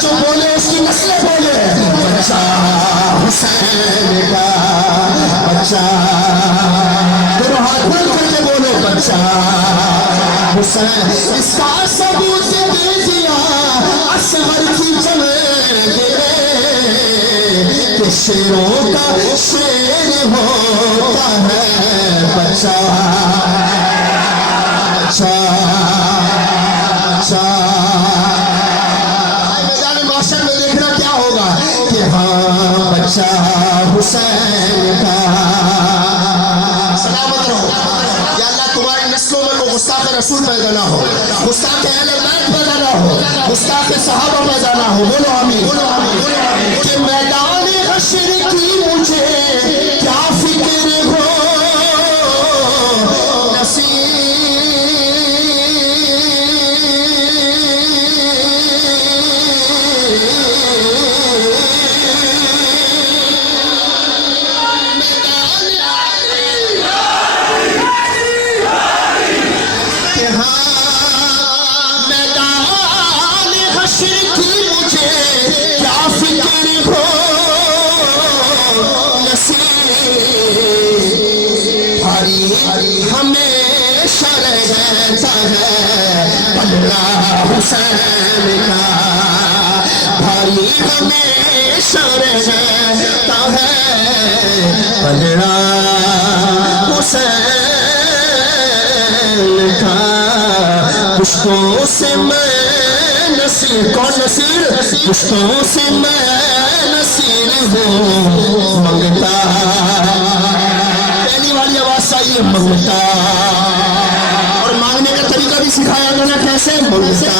जो बोले उसकी नस्लें बोले, बच्चा हुसैन का, बच्चा, दोनों हाथ बुलंद करके बोलो बच्चा हुसैन। इसका सबूत दे दिया असगर की जंग कि शेरों का शेर होता है बच्चा, बच्चा, बच्चा। मैदान माशर में देखना क्या होगा कि हाँ बच्चा हुसैन का। सलामत रहो या अल्लाह, तुम्हारी नस्लों में कोई गुस्ताख रसूल पैदा ना हो, गुस्ताख अहले बैत पैदा ना हो, गुस्ताख सहाबा पैदा ना हो। बोलो आमीन। कि मैदान हश्र की मुझे क्या फिक्र हो नसीब, हमेशा रहता है पलड़ा हुसैन का, भाई हमेशा रहता है पलड़ा हुसैन का। पुश्तों से मैं नसीर, कौन नसीर? पुश्तों से मैं नसीर हूँ मंगता, वाली आवाज चाहिए मंगता, और मांगने का तरीका भी सिखाया गया कैसे मंगता।